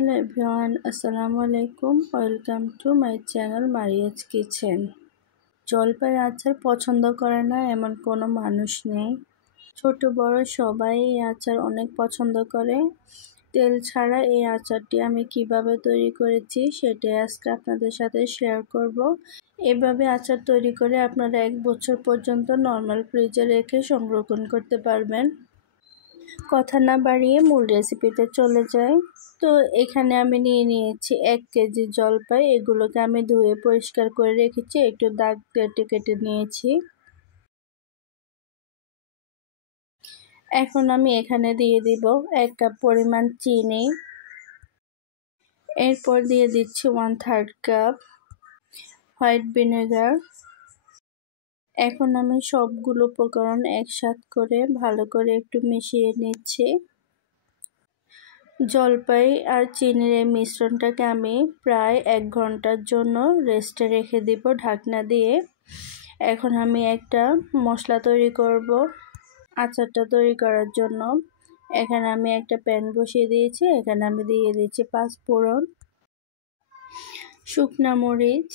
Hello everyone, আসসালামু আলাইকুম। Welcome to my channel Maria's kitchen. জলপাইয়ের আচার পছন্দ করে না এমন কোনো মানুষ নেই। ছোট বড় সবাই এই আচার অনেক পছন্দ করে। তেল ছাড়া এই আচারটি আমি কিভাবে তৈরি করেছি সেটাই আজকে আপনাদের সাথে শেয়ার করব। এভাবে আচার তৈরি করে আপনারা 1 বছর পর্যন্ত নর্মাল ফ্রিজে রেখে সংরক্ষণ করতে পারবেন। কথা না বাড়িয়ে মূল রেসিপিতে চলে যাই। তো এখানে আমি নিয়েছি 1 কেজি জলপাই। এগুলোকে আমি ধুয়ে পরিষ্কার করে রেখেছি, একটু দাগ কেটে কেটে নিয়েছি। এখন আমি এখানে দিয়ে দিব 1 কাপ পরিমাণ চিনি। এরপর দিয়ে দিচ্ছি 1/3 কাপ হোয়াইট ভিনেগার। এখন আমি সবগুলো উপকরণ একসাথে করে ভালো করে একটু মিশিয়ে নিচ্ছি। জলপাই আর চিনির এই মিশ্রণটাকে আমি প্রায় 1 ঘন্টার জন্য রেস্টে রেখে দিব ঢাকনা দিয়ে। এখন আমি একটা মশলা তৈরি করব আচারটা তৈরি করার জন্য। এখানে আমি একটা প্যান বসিয়ে দিয়েছি। এখানে আমি দিয়ে দিচ্ছি 5 ফোড়ন, শুকনা মরিচ।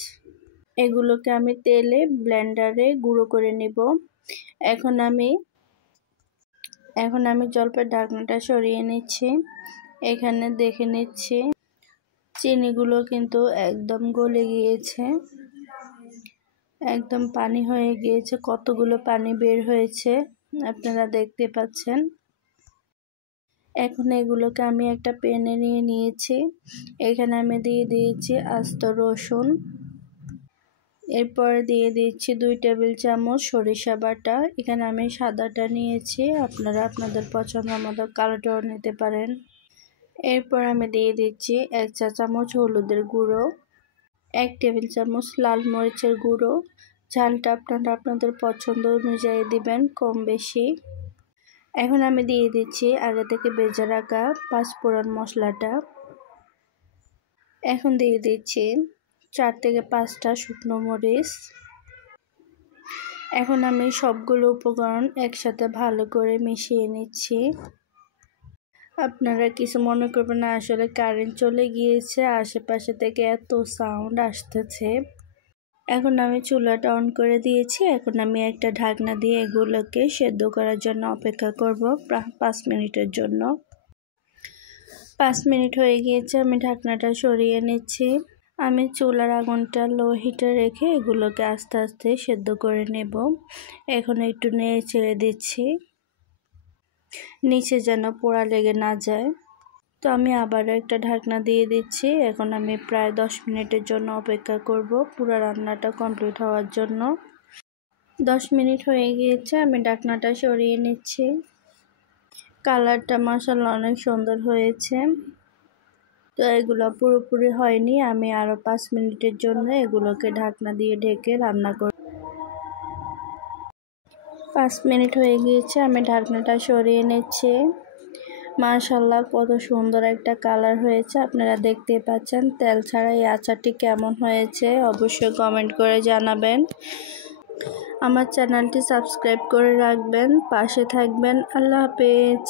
এগুলোকে আমি তেলে ব্লেন্ডারে গুঁড়ো করে নিব। এখন আমি জলপাইয়ের ঢাকনাটা সরিয়ে নিচ্ছি। এখানে দেখে নিচ্ছি চিনিগুলো কিন্তু একদম গলে গিয়েছে, একদম পানি হয়ে গিয়েছে, কতগুলো পানি বের হয়েছে আপনারা দেখতে পাচ্ছেন। এখন এগুলোকে আমি একটা প্যানে নিয়ে নিয়েছি। এখানে আমি দিয়ে দিয়েছি আস্ত রসুন। এরপর দিয়ে দিচ্ছি 2 টেবিল চামচ সরিষা বাটা। এখানে আমি সাদাটা নিয়েছি, আপনারা আপনাদের পছন্দ মতো কালোটাও নিতে পারেন। এরপর আমি দিয়ে দিচ্ছি 1 চা চামচ হলুদের গুঁড়ো, 1 টেবিল চামচ লাল মরিচের গুঁড়ো। ঝালটা আপনারা আপনাদের পছন্দ অনুযায়ী দিবেন, কম বেশি। এখন আমি দিয়ে দিচ্ছি আগে থেকে ভেজে রাখা 5 ফোড়ন মশলাটা। এখন দিয়ে দিচ্ছি 4 থেকে 5টা শুকনো মরিচ। এখন আমি সবগুলো উপকরণ একসাথে ভালো করে মিশিয়ে নিচ্ছি। আপনারা কিছু মনে করবেন না, আসলে কারেন্ট চলে গিয়েছে, আশেপাশে থেকে এত সাউন্ড আসতেছে। এখন আমি চুলাটা অন করে দিয়েছি। এখন আমি একটা ঢাকনা দিয়ে এগুলোকে সেদ্ধ করার জন্য অপেক্ষা করব 5 মিনিটের জন্য। 5 মিনিট হয়ে গিয়েছে, আমি ঢাকনাটা সরিয়ে নিচ্ছি। আমি চুলার আগুনটা লো হিটে রেখে এগুলোকে আস্তে আস্তে সেদ্ধ করে নেব। এখন একটু নেড়ে ছেড়ে দিচ্ছি, নিচে যেন পোড়া লেগে না যায়। তো আমি আবারও একটা ঢাকনা দিয়ে দিচ্ছি। এখন আমি প্রায় 10 মিনিটের জন্য অপেক্ষা করব পুরো রান্নাটা কমপ্লিট হওয়ার জন্য। 10 মিনিট হয়ে গিয়েছে, আমি ঢাকনাটা সরিয়ে নিচ্ছি। কালারটা মাশাআল্লাহ অনেক সুন্দর হয়েছে। তো এগুলো পুরোপুরি হয়নি, আমি আরও 5 মিনিটের জন্য এগুলোকে ঢাকনা দিয়ে ঢেকে রান্না করব। 5 মিনিট হয়ে গিয়েছে, আমি ঢাকনাটা সরিয়ে নিচ্ছি। মাশাআল্লাহ কত সুন্দর একটা কালার হয়েছে, আপনারা দেখতে পাচ্ছেন। তেল ছাড়া এই আচারটি কেমন হয়েছে অবশ্যই কমেন্ট করে জানাবেন। আমার চ্যানেলটি সাবস্ক্রাইব করে রাখবেন, পাশে থাকবেন। আল্লাহ হাফেজ।